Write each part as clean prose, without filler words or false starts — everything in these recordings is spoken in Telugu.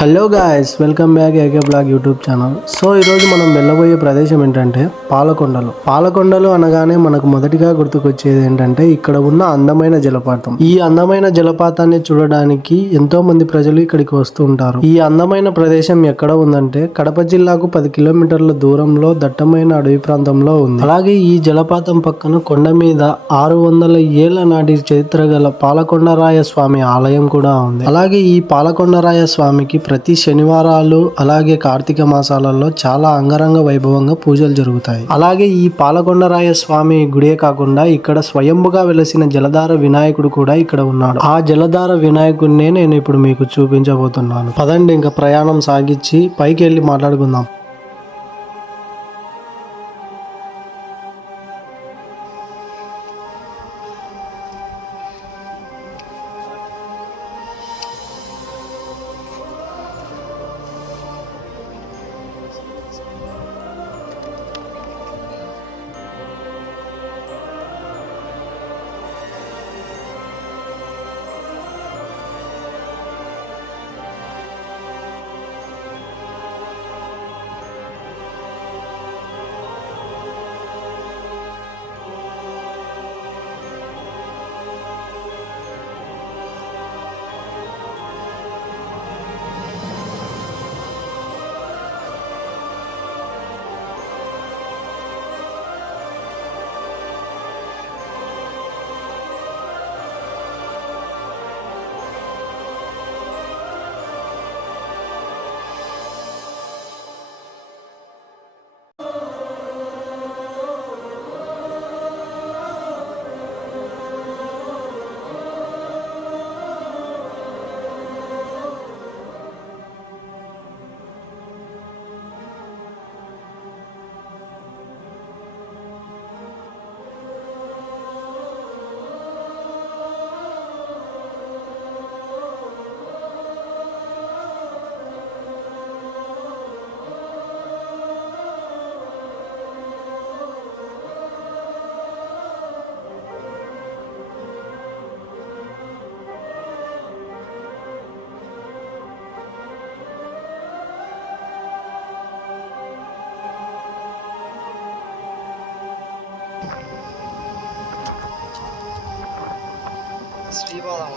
Hello guys, welcome back AK blog YouTube channel. So ఈరోజు మనం వెళ్ళబోయే ప్రదేశం ఏంటంటే పాలకొండలు. పాలకొండలు అనగానే మనకు మొదటిగా గుర్తుకొచ్చేది ఏంటంటే ఇక్కడ ఉన్న అందమైన జలపాతం. ఈ అందమైన జలపాతాన్ని చూడడానికి ఎంతో మంది ప్రజలు ఇక్కడికి వస్తూ ఉంటారు. ఈ అందమైన ప్రదేశం ఎక్కడ ఉందంటే కడప జిల్లాకు 10 కిలోమీటర్ల దూరంలో దట్టమైన అడవి ప్రాంతంలో ఉంది. అలాగే ఈ జలపాతం పక్కన కొండ మీద 600 ఏళ్ల నాటి చరిత్ర గల పాలకొండరాయ స్వామి ఆలయం కూడా ఉంది. అలాగే ఈ పాలకొండరాయ స్వామికి ప్రతి శనివారాలు అలాగే కార్తీక మాసాలలో చాలా అంగరంగ వైభవంగా పూజలు జరుగుతాయి. అలాగే ఈ పాలకొండరాయ స్వామి గుడే కాకుండా ఇక్కడ స్వయంభుగా వెలసిన జలధార వినాయకుడు కూడా ఇక్కడ ఉన్నాడు. ఆ జలధార వినాయకుడినే నేను ఇప్పుడు మీకు చూపించబోతున్నాను. పదండి ఇంకా ప్రయాణం సాగించి పైకి వెళ్ళి మాట్లాడుకుందాం. శ్రీపాదం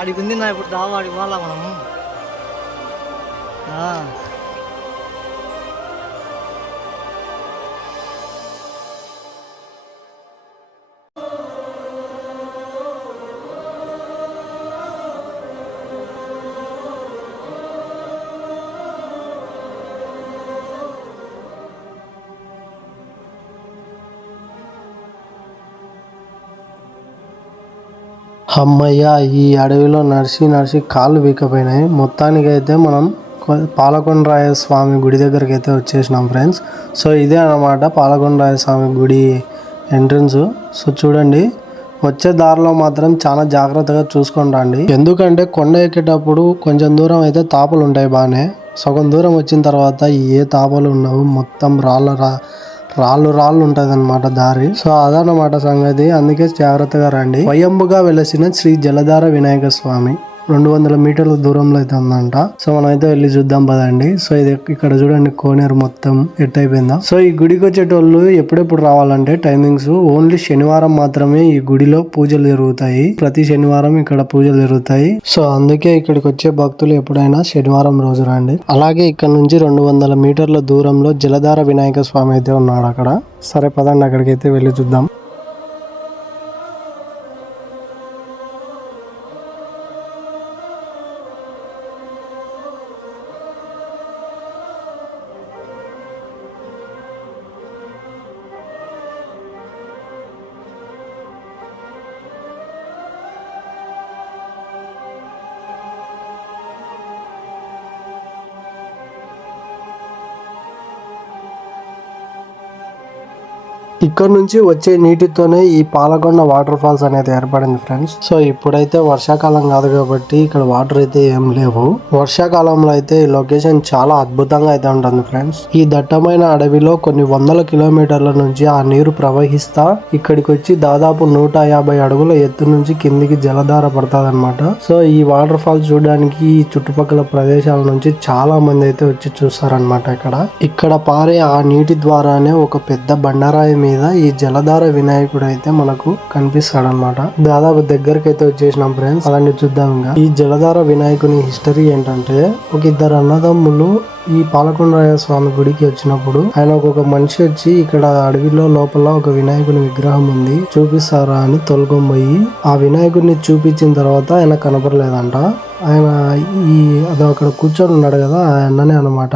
ఆడికి ఉంది నా ఇప్పుడు దావా ఆడికి పోవాలా మనము. అమ్మయ్య, ఈ అడవిలో నడిచి కాళ్ళు వీకపోయినాయి. మొత్తానికైతే మనం పాలకొండరాయ స్వామి గుడి దగ్గరికి అయితే వచ్చేసినాం ఫ్రెండ్స్. సో ఇదే అన్నమాట పాలకొండరాయ స్వామి గుడి ఎంట్రన్స్. సో చూడండి, వచ్చే దారిలో మాత్రం చాలా జాగ్రత్తగా చూసుకొని రండి. ఎందుకంటే కొండ ఎక్కేటప్పుడు కొంచెం దూరం అయితే తాపలు ఉంటాయి బాగానే. సగం దూరం వచ్చిన తర్వాత ఏ తాపలు ఉండవు, మొత్తం రాళ్ళు ఉంటది అనమాట దారి. సో అదనమాట సంగతి, అందుకే జాగ్రత్తగా రండి. స్వయంభుగా వెలసిన శ్రీ జలధార వినాయక స్వామి 200 మీటర్ల దూరంలో అయితే ఉందంట. సో మనం అయితే వెళ్ళి చూద్దాం పదండి. సో ఇది ఇక్కడ చూడండి, కోనేరు మొత్తం ఎట్టయిపోయిందా. సో ఈ గుడికి వచ్చేటోళ్ళు ఎప్పుడెప్పుడు రావాలంటే టైమింగ్స్ ఓన్లీ శనివారం మాత్రమే ఈ గుడిలో పూజలు జరుగుతాయి. ప్రతి శనివారం ఇక్కడ పూజలు జరుగుతాయి. సో అందుకే ఇక్కడికి వచ్చే భక్తులు ఎప్పుడైనా శనివారం రోజు రండి. అలాగే ఇక్కడ నుంచి 200 మీటర్ల దూరంలో జలధార వినాయక స్వామి అయితే ఉన్నాడు అక్కడ. సరే పదండి, అక్కడికైతే వెళ్ళి చూద్దాం. ఇక్కడ నుంచి వచ్చే నీటితోనే ఈ పాలకొండ వాటర్ ఫాల్స్ అనేది ఏర్పడింది ఫ్రెండ్స్. సో ఇప్పుడైతే వర్షాకాలం కాదు కాబట్టి ఇక్కడ వాటర్ అయితే ఏం లేవు. వర్షాకాలంలో అయితే ఈ లొకేషన్ చాలా అద్భుతంగా అయితే ఉంటుంది ఫ్రెండ్స్. ఈ దట్టమైన అడవిలో కొన్ని వందల కిలోమీటర్ల నుంచి ఆ నీరు ప్రవహిస్తా ఇక్కడికి వచ్చి దాదాపు 150 అడుగుల ఎత్తు నుంచి కిందికి జలధార పడుతుంది అనమాట. సో ఈ వాటర్ ఫాల్స్ చూడడానికి ఈ చుట్టుపక్కల ప్రదేశాల నుంచి చాలా మంది అయితే వచ్చి చూస్తారనమాట. ఇక్కడ పారే ఆ నీటి ద్వారానే ఒక పెద్ద బండరాయి మీద ఈ జలధార వినాయకుడు అయితే మనకు కనిపిస్తాడు అనమాట. దాదాపు దగ్గరికి అయితే వచ్చేసినాం ఫ్రెండ్స్. అలాంటి చూద్దాం. ఇంకా ఈ జలధార వినాయకుని హిస్టరీ ఏంటంటే, ఒక ఇద్దరు అన్నదమ్ములు ఈ పాలకొండరాయ స్వామి గుడికి వచ్చినప్పుడు ఆయన ఒక మనిషి వచ్చి ఇక్కడ అడవిలో లోపల ఒక వినాయకుని విగ్రహం ఉంది చూపిస్తారా అని తొలగొంపోయి ఆ వినాయకుడిని చూపించిన తర్వాత ఆయన కనపడలేదంట. ఆయన అదో అక్కడ కూర్చొని ఉన్నాడు కదా, ఆ అన్ననే అనమాట.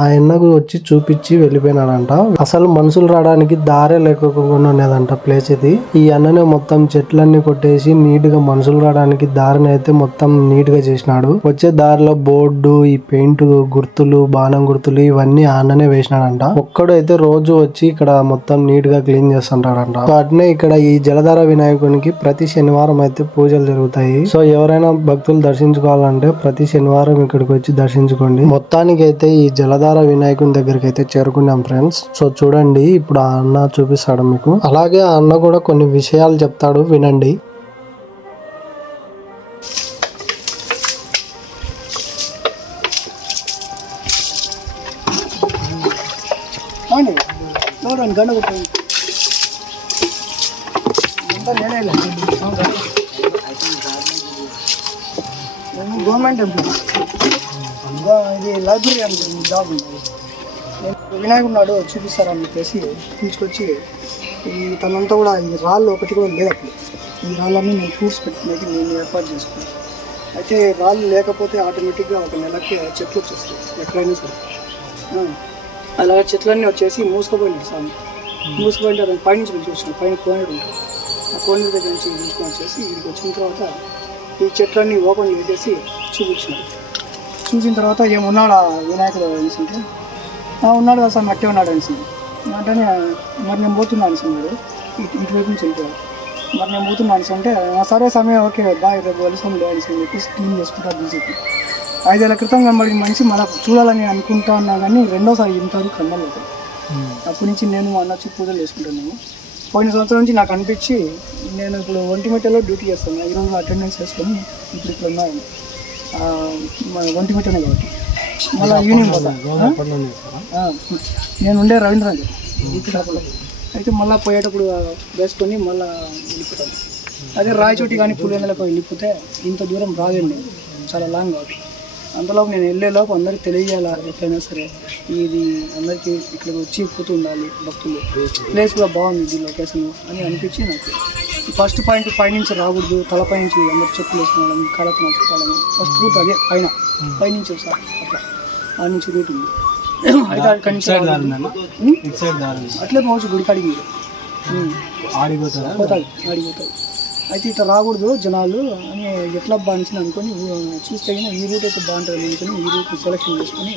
ఆ అన్నకు వచ్చి చూపించి వెళ్ళిపోయినాడంట. అసలు మనుషులు రావడానికి దారే లేకుండా ఉండేదంట ప్లేస్ ఇది. ఈ అన్ననే మొత్తం చెట్లన్నీ కొట్టేసి నీట్ గా మనుషులు రావడానికి దారిని అయితే మొత్తం నీట్ గా చేసినాడు. వచ్చే దారిలో బోర్డు, ఈ పెయింట్ గుర్తులు, బాణం గుర్తులు ఇవన్నీ ఆ అన్ననే వేసినాడంట. ఒక్కడు అయితే రోజు వచ్చి ఇక్కడ మొత్తం నీట్ గా క్లీన్ చేస్తుంటాడంట. వాటినే ఇక్కడ ఈ జలధార వినాయకునికి ప్రతి శనివారం అయితే పూజలు జరుగుతాయి. సో ఎవరైనా భక్తులు దర్శించుకోవాలంటే ప్రతి శనివారం ఇక్కడికి వచ్చి దర్శించుకోండి. మొత్తానికి అయితే ఈ జలధార వినాయకుని దగ్గరికి అయితే చేరుకున్నాం ఫ్రెండ్స్. సో చూడండి, ఇప్పుడు ఆ అన్న చూపిస్తాడు మీకు. అలాగే ఆ అన్న కూడా కొన్ని విషయాలు చెప్తాడు, వినండి. గవర్నమెంట్ ఎంప్లాయీ, ఇది లైబ్రరీ అని జాబ్ ఉంది. వినాయకుడు నాడు చూపిస్తారని చెప్పేసి తీసుకొచ్చి తనంతా కూడా ఈ రాళ్ళు ఒకటి కూడా లేదు అప్పుడు. ఈ రాళ్ళన్నీ నేను ఫ్రూట్స్ పెట్టుకునేది నేను ఏర్పాటు చేసుకున్నాను. అయితే రాళ్ళు లేకపోతే ఆటోమేటిక్గా ఒక నెలకి చెట్లు వచ్చేస్తాయి ఎక్కడైనా సరే. అలాగే చెట్లన్నీ వచ్చేసి మూసుకుపోయినాయి స్వామి. మూసుకుపోయింటే అతను పైనుంచి చూస్తున్నాను, పైన కోనేరు ఉంటుంది. ఆ కోనేరు దగ్గర నుంచి తీసుకొని వచ్చేసి ఇక్కడికి వచ్చిన తర్వాత ఈ చెట్లన్నీ ఓపెన్ చేసేసి చూపించినాడు. చూసిన తర్వాత ఏమున్నాడు ఆ వినాయకుడు అనేసింటే, ఉన్నాడు కదా సార్, మట్టే ఉన్నాడు అనేసింది. అంటేనే మరి నేను పోతున్నాను అనేసినాడు. ఇంటి వైపు నుంచి వెళ్ళిపోయాడు. మరి నేను పోతున్నాను అనేసి అంటే, సరే సమయం ఓకే బాయ్, రేపు వెళ్తాంలే అనేసి చెప్పేసి క్లీన్ చేసుకుంటా బీజేపీ. 5 ఏళ్ల క్రితం కనబడిన మనిషి మళ్ళీ చూడాలని అనుకుంటా ఉన్నా కానీ రెండోసారి ఇంతవరకు కనబడలేదు. అప్పటి నుంచి నేను అన్న వచ్చి పూజలు చేసుకుంటాను. పోయిన సంవత్సరం నుంచి నాకు అనిపించి నేను ఇప్పుడు ఒంటిమిట్టలో డ్యూటీ చేస్తాను. ఈ రోజు అటెండెన్స్ చేసుకొని ఇప్పుడు ఇక్కడ ఉన్నాను. ఒంటిమిట్టనే కాబట్టి మళ్ళీ ఈవినింగ్ నేను ఉండే రవీంద్రనగర్ ఇక్కడ. అయితే మళ్ళీ పోయేటప్పుడు వేసుకొని మళ్ళీ వెళ్ళిపోతాను. అదే రాయచోటి కానీ పులివెందులకు వెళ్ళిపోతే ఇంత దూరం రాలేండి, చాలా లాంగ్ కాబట్టి. అంతలోపు నేను వెళ్ళేలోపు అందరికి తెలియజేయాలా ఎట్లయినా సరే, ఇది అందరికీ ఇక్కడికి వచ్చి పోతూ ఉండాలి భక్తులు. ప్లేస్ కూడా బాగుంది ఇది లొకేషన్ అని అనిపించి నాకు. ఫస్ట్ పాయింట్ పైనుంచి రాకూడదు, తలపై నుంచి అందరు చెప్పులు వేసుకోవడం, కాళ్ళతో నడుచుకోవడం. ఫస్ట్ రూట్ అదే పైనుంచి వస్తారు అట్లా. ఆ నుంచి రూట్ ఉంది. అయితే అక్కడి నుంచి అట్లే పోవచ్చు గుడికాడికి మీరు పోతాయి ఆడిపోతాయి. అయితే ఇట్లా రాకూడదు జనాలు అని ఎట్లా బానించిన అనుకొని చూస్తే ఈ రూట్ అయితే బాగుంటుంది అనుకుని ఈ రూట్ సెలెక్షన్ చేసుకొని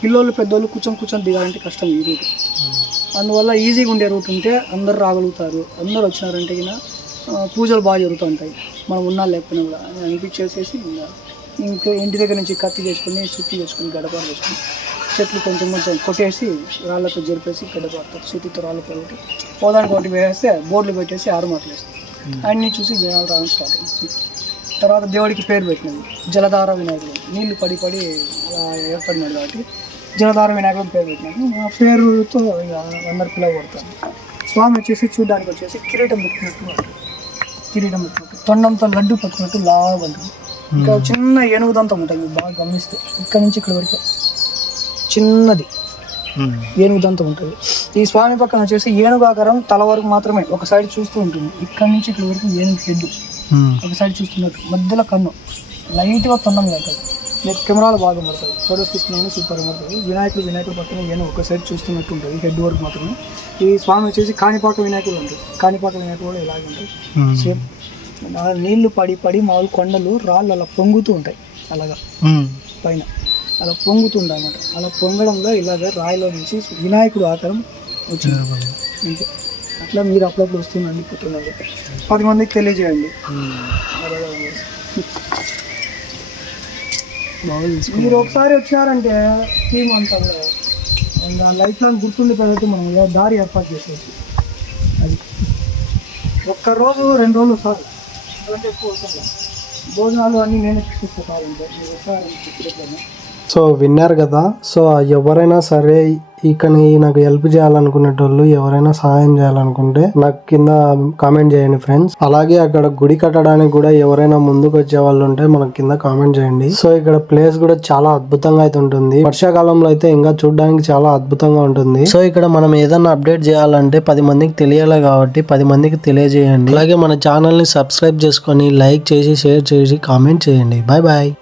పిల్లోళ్ళు పెద్దోళ్ళు కూర్చొని దిగాలంటే కష్టం ఈ రూట్. అందువల్ల ఈజీగా ఉండే రూట్ ఉంటే అందరు రాగలుగుతారు. అందరు వచ్చినారంటే పూజలు బాగా జరుగుతూ ఉంటాయి, మనం ఉన్నా లేకపోయినా కూడా అని అనిపించేసేసి ఇంకా ఇంటి దగ్గర నుంచి కత్తి చేసుకొని సుత్తి చేసుకొని గడపాలు చేసుకొని చెట్లు కొంచెం కొట్టేసి రాళ్ళతో జరిపేసి గడపాలతో సుత్తితో రాళ్ళు పెట్టి పోదానికి ఒకటి వేస్తే బోర్డులు పెట్టేసి 6 మాటలు వేస్తాం. అన్నీ చూసి జనాలు రావడం స్టార్ట్ అయింది. తర్వాత దేవుడికి పేరు పెట్టినది జలధార వినాయకుడు. నీళ్లు పడి అలా ఏర్పడినాడు కాబట్టి జలధార వినాయకుడు పేరు పెట్టినాడు. ఆ పేరుతో అందరు పిలవబడతారు. స్వామి వచ్చేసి చూడడానికి వచ్చేసి కిరీటం పెట్టుకున్నట్టు తొండంతో లడ్డు పెట్టుకున్నట్టు లాగా ఉంటుంది. ఇంకా చిన్న ఏనుగు దంతం ఉంటుంది, బాగా గమనిస్తే ఇక్కడ నుంచి ఇక్కడ వరకు చిన్నది ఏనుగు దంతం ఉంటుంది. ఈ స్వామి పక్కన వచ్చేసి ఏనుగు ఆకారం తల వరకు మాత్రమే ఒక సైడ్ చూస్తూ ఉంటుంది. ఇక్కడ నుంచి ఇక్కడ వరకు ఏనుగు హెడ్ ఒక సైడ్ చూస్తున్నట్టు, మధ్యలో కన్ను లైట్గా తొండం కలుగుతుంది. మీకు కెమెరాలు బాగా పడుతుంది, ఫోటోస్ తీసుకున్నాను సూపర్ పడుతుంది. వినాయకుడు పక్కన ఏనుగు ఒక సైడ్ చూస్తున్నట్టు ఉంటుంది, హెడ్ వరకు మాత్రమే. ఈ స్వామి వచ్చేసి కాణిపాక వినాయకుడు ఉంటుంది. కాణిపాక వినాయకుడు కూడా ఇలాగే ఉంటుంది సేమ్. నీళ్లు పడి మామూలు కొండలు రాళ్ళు అలా పొంగుతూ ఉంటాయి, అలాగా పైన అలా పొంగుతుండే అన్నమాట. అలా పొంగడంలో ఇలాగ రాయిలో నుంచి వినాయకుడు ఆకారం వచ్చింది. అంతే ఇట్లా మీరు అప్పుడప్పుడు వస్తుందండి పుట్టినండి 10 మందికి తెలియజేయండి. మీరు ఒకసారి వచ్చారంటే టీం అంతా ఇంకా లైఫ్ లాంగ్ గుర్తుండిపోయేట్టు మనం దారి ఏర్పాటు చేసేసి అది ఒక్కరోజు 2 రోజులు సార్ అంటే ఎక్కువ వస్తుంది. భోజనాలు అన్నీ నేనే చూపిస్తాను మీరు ఒకసారి. సో విన్నారు కదా. సో ఎవరైనా సరే ఇకని నాకు హెల్ప్ చేయాలనుకునేటోళ్ళు ఎవరైనా సహాయం చేయాలనుకుంటే నాకు కింద కామెంట్ చేయండి ఫ్రెండ్స్. అలాగే అక్కడ గుడి కట్టడానికి కూడా ఎవరైనా ముందుకు వచ్చే వాళ్ళు ఉంటే మనకు కింద కామెంట్ చేయండి. సో ఇక్కడ ప్లేస్ కూడా చాలా అద్భుతంగా అయితే ఉంటుంది. వర్షాకాలంలో అయితే ఇంకా చూడడానికి చాలా అద్భుతంగా ఉంటుంది. సో ఇక్కడ మనం ఏదైనా అప్డేట్ చేయాలంటే 10 మందికి తెలియాలి కాబట్టి 10 మందికి తెలియజేయండి. అలాగే మన ఛానల్ ని సబ్స్క్రైబ్ చేసుకొని లైక్ చేసి షేర్ చేసి కామెంట్ చేయండి. Bye bye.